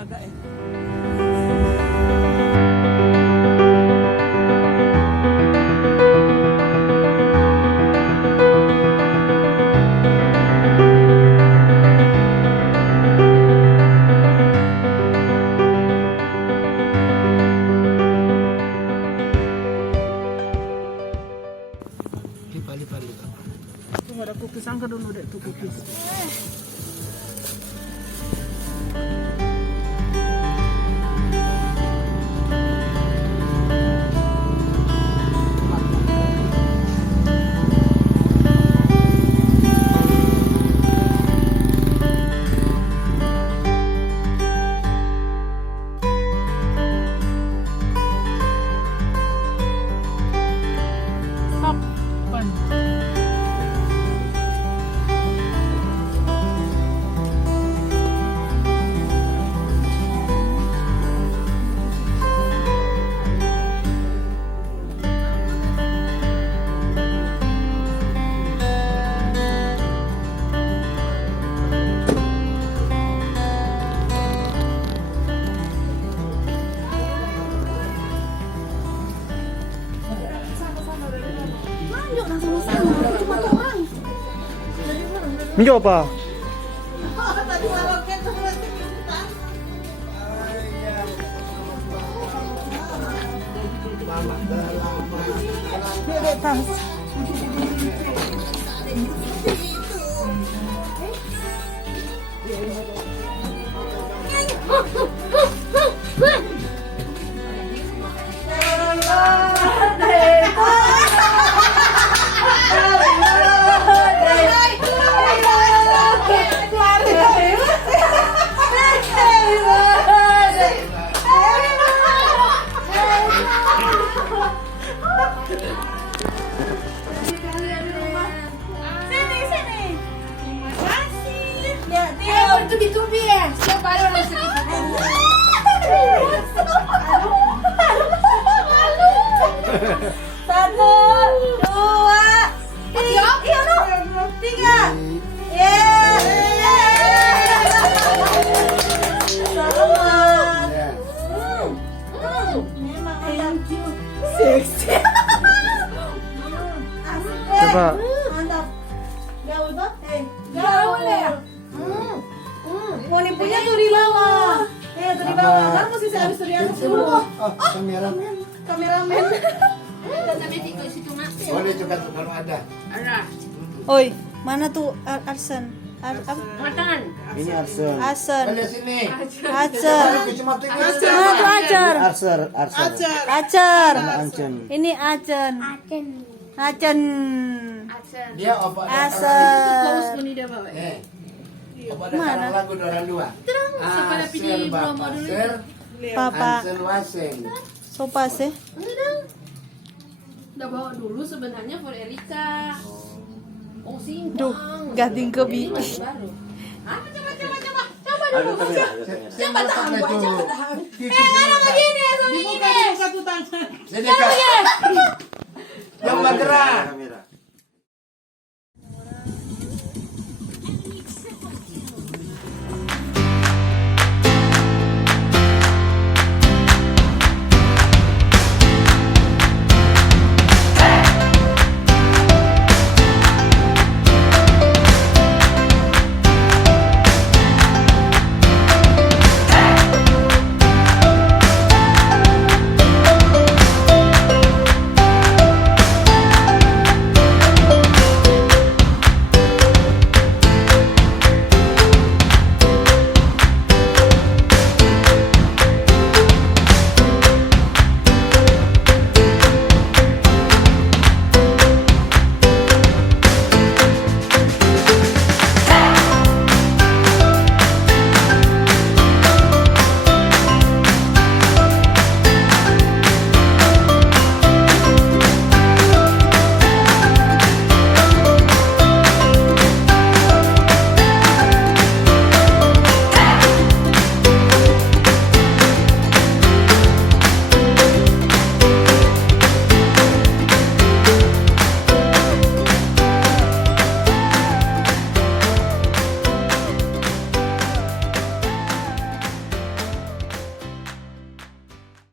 agak ya. Lipat. Tuh ada cookies, angkat dulu deh tuh cookies. Ini apa? Tubi-tubi ya, siapa ada orang Satu, dua, tiga. Coba. Mantap. Gaul toh? Gaul ya. Moni punya tuh di bawah. Tuh di bawah. Kan mesti saya habis dari atas dulu. Kameramen. Boleh juga tuh kalau ada. Oi, mana tuh Arsen? Makan. Ini Arsen. Arsen. Lihat sini. Acer. Cuma tuh Mana tuh Acer? Acer. Ancen. Ini Acen. Acen. Dia opa Acer. Opa ada sekarang lagu orang dua. Aser bapak ser. Papa. Ansen waseng. Sopa sih. Udah bawa dulu sebenarnya for Erika. Oh simpang. Duh, gading ke bi. Baru. Coba dulu. Siapa tahu itu? Dibuka tuh tangan. Sedekah. Yang bergerak.